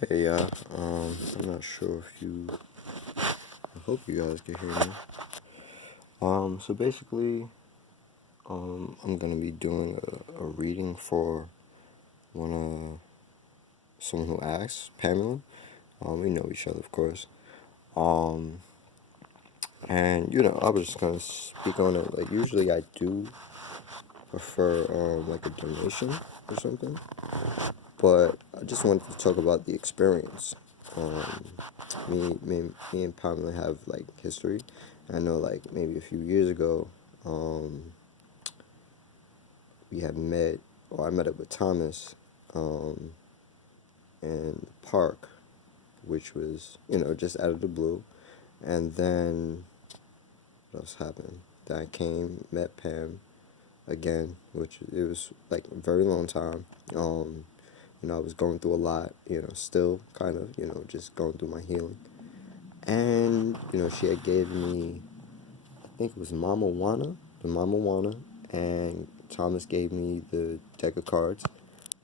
Hey, yeah, I'm not sure if you, I hope you guys can hear me. So basically, I'm gonna be doing a reading for one, someone who asked, Pamela. We know each other, of course. Um, and, I was just gonna speak on it. Like, usually I do prefer, like a donation or something, but I just wanted to talk about the experience. Um, me and Pamela have like history. I know like maybe a few years ago, um, we had met, or I met up with Thomas, um, in the park, which was just out of the blue. And then what else happened? Then I came, met Pam again, which it was like a very long time. I was going through a lot, still kind of, just going through my healing. And, she had gave me, I think it was Mama Juana, the Mama Juana, and Thomas gave me the deck of cards.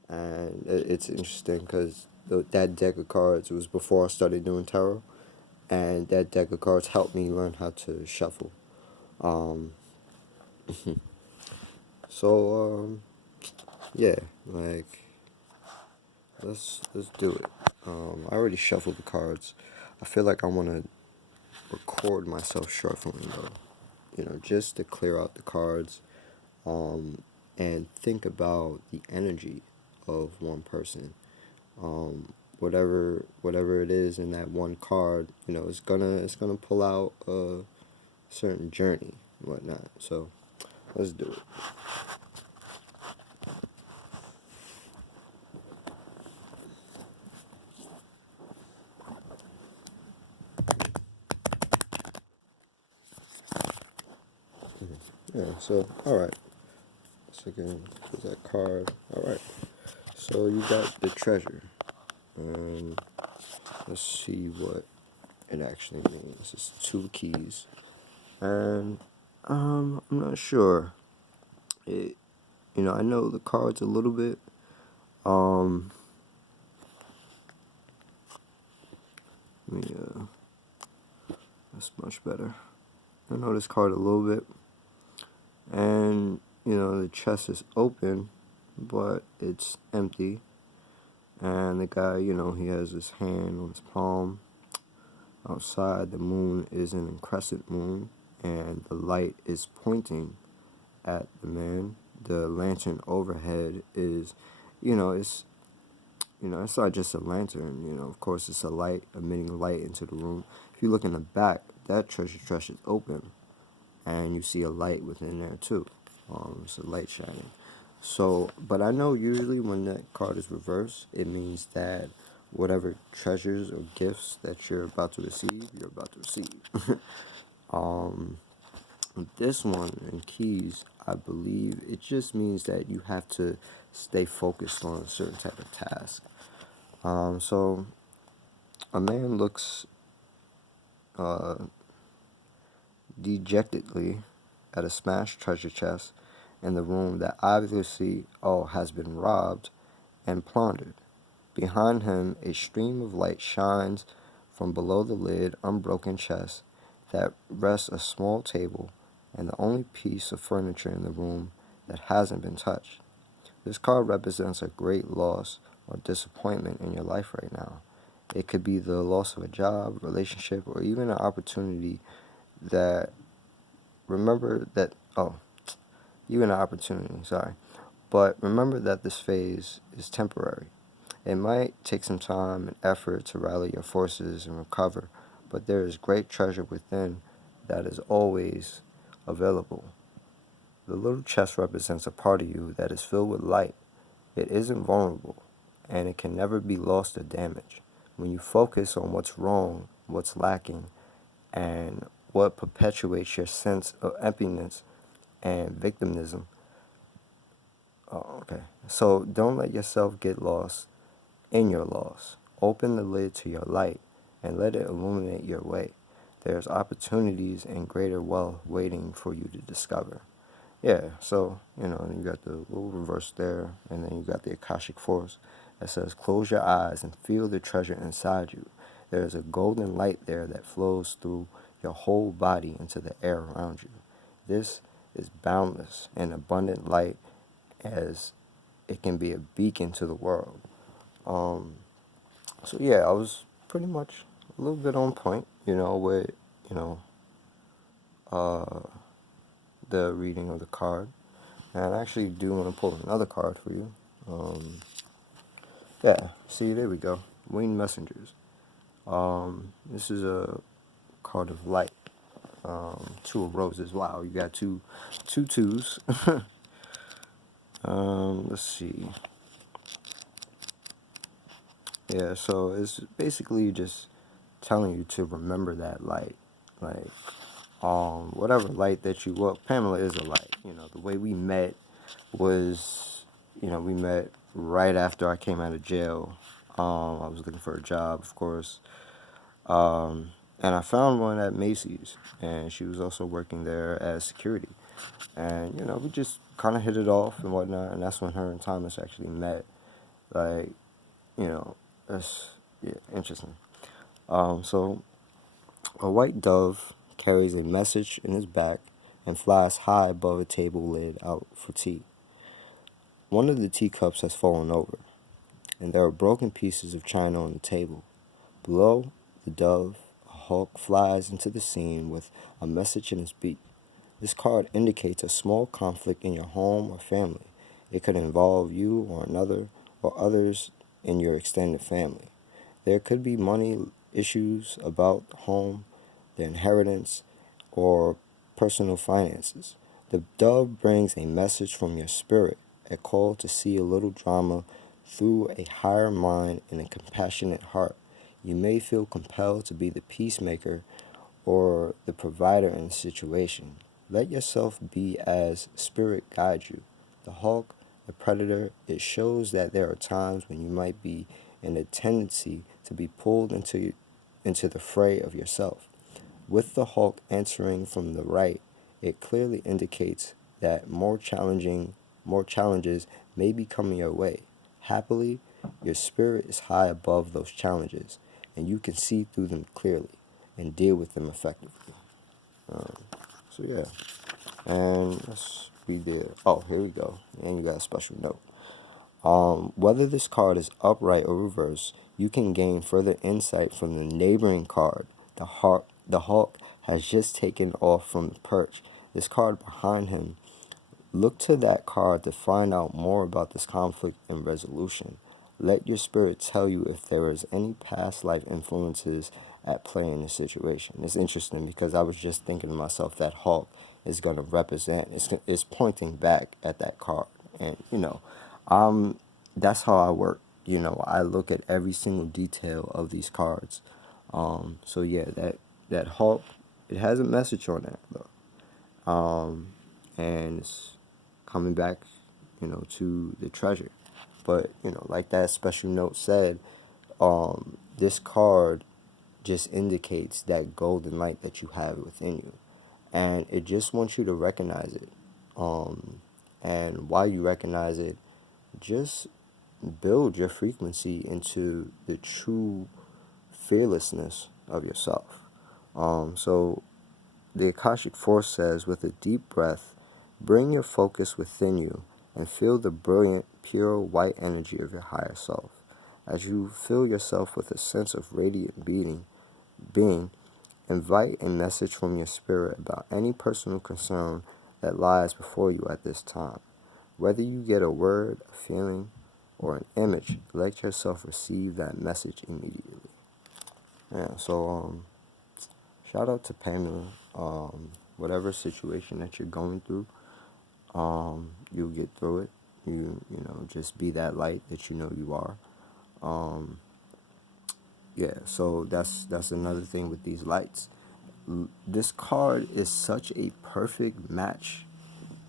And it's interesting because that deck of cards was before I started doing tarot, and that deck of cards helped me learn how to shuffle. Um, so yeah, like let's do it. I already shuffled the cards. I feel like I want to record myself shuffling though, just to clear out the cards, um, and think about the energy of one person. Whatever it is in that one card, it's gonna pull out a certain journey and whatnot. So let's do it. Yeah. So all right. So again, there's that card. All right. So you got the treasure. Um, let's see what it actually means. It's two keys, and I'm not sure. It, I know the cards a little bit. Um, let me, that's much better. I know this card a little bit, and the chest is open, but it's empty. And the guy, he has his hand on his palm. Outside, the moon is an crescent moon, and the light is pointing at the man. The lantern overhead is, it's it's not just a lantern. Of course, it's a light emitting light into the room. If you look in the back, that treasure chest is open, and you see a light within there too. It's a light shining. So, but I know usually when that card is reversed, it means that whatever treasures or gifts that you're about to receive, you're about to receive. um, this one in keys, I believe it just means that you have to stay focused on a certain type of task. So a man looks uh, dejectedly at a smashed treasure chest in the room that obviously has been robbed and plundered. Behind him, a stream of light shines from below the lid, unbroken chest that rests a small table and the only piece of furniture in the room that hasn't been touched. This card represents a great loss or disappointment in your life right now. It could be the loss of a job, relationship, or even an opportunity that remember that even an opportunity, sorry. But remember that this phase is temporary. It might take some time and effort to rally your forces and recover, but there is great treasure within that is always available. The little chest represents a part of you that is filled with light. It isn't vulnerable, and it can never be lost or damaged. When you focus on what's wrong, what's lacking, and what perpetuates your sense of emptiness and victimism. Oh, okay. So don't let yourself get lost in your loss. Open the lid to your light and let it illuminate your way. There's opportunities and greater wealth waiting for you to discover. Yeah, so, you got the little reverse there, and then you got the Akashic Force. It says, close your eyes and feel the treasure inside you. There is a golden light there that flows through your whole body into the air around you. This is boundless and abundant light as it can be a beacon to the world. Um, so yeah, I was pretty much a little bit on point, with, you know, uh, the reading of the card. And I actually do want to pull another card for you. Yeah, see, there we go. Winged Messengers. This is a card of light. Two of roses. Wow, you got two twos. Let's see. Yeah, so it's basically just telling you to remember that light. Like, whatever light that you, well, Pamela is a light. The way we met was, we met right after I came out of jail. I was looking for a job, of course. And I found one at Macy's, and she was also working there as security. And, we just kind of hit it off and whatnot, and that's when her and Thomas actually met. Like, you know, that's, yeah, interesting. So, a white dove carries a message in his back and flies high above a table lid out for tea. One of the teacups has fallen over, and there are broken pieces of china on the table. Below the dove, a hawk flies into the scene with a message in its beak. This card indicates a small conflict in your home or family. It could involve you or another or others in your extended family. There could be money issues about home, the inheritance, or personal finances. The dove brings a message from your spirit, a call to see a little drama through a higher mind and a compassionate heart. You may feel compelled to be the peacemaker or the provider in the situation. Let yourself be as spirit guides you. The hawk, the predator, it shows that there are times when you might be in a tendency to be pulled into the fray of yourself. With the hawk answering from the right, it clearly indicates that more challenges may be coming your way. Happily, your spirit is high above those challenges, and you can see through them clearly and deal with them effectively. Um, so yeah, and let's read the. Oh, here we go. And you got a special note. Whether this card is upright or reversed, you can gain further insight from the neighboring card. The hawk has just taken off from the perch. This card behind him. Look to that card to find out more about this conflict and resolution. Let your spirit tell you if there is any past life influences at play in the situation. It's interesting because I was just thinking to myself that hawk is going to represent, it's pointing back at that card. And, that's how I work. I look at every single detail of these cards. So yeah, that hawk, it has a message on that though. And it's coming back, to the treasure. But, like that special note said, this card just indicates that golden light that you have within you. And it just wants you to recognize it. And while you recognize it, just build your frequency into the true fearlessness of yourself. So the Akashic Force says, with a deep breath, bring your focus within you and feel the brilliant, pure white energy of your higher self. As you fill yourself with a sense of radiant being, invite a message from your spirit about any personal concern that lies before you at this time. Whether you get a word, a feeling, or an image, let yourself receive that message immediately. Yeah, so shout out to Pamela. Whatever situation that you're going through, you'll get through it. Just be that light that you know you are. Um, yeah, so that's another thing with these lights. This card is such a perfect match.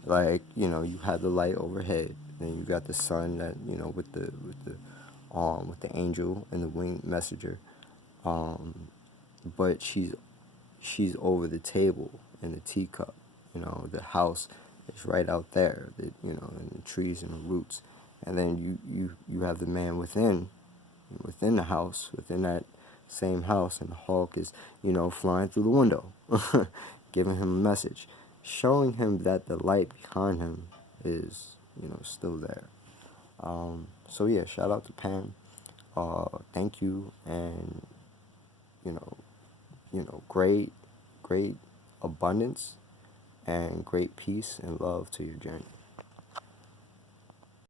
Like, you have the light overhead, then you got the sun that, with the angel and the winged messenger. But she's over the table in the teacup. The house is right out there, and the trees and the roots. And then you have the man within the house, within that same house, and the Hulk is, flying through the window, giving him a message, showing him that the light behind him is, still there. So yeah, shout out to Pam. Thank you, and you know, great abundance and great peace and love to your journey.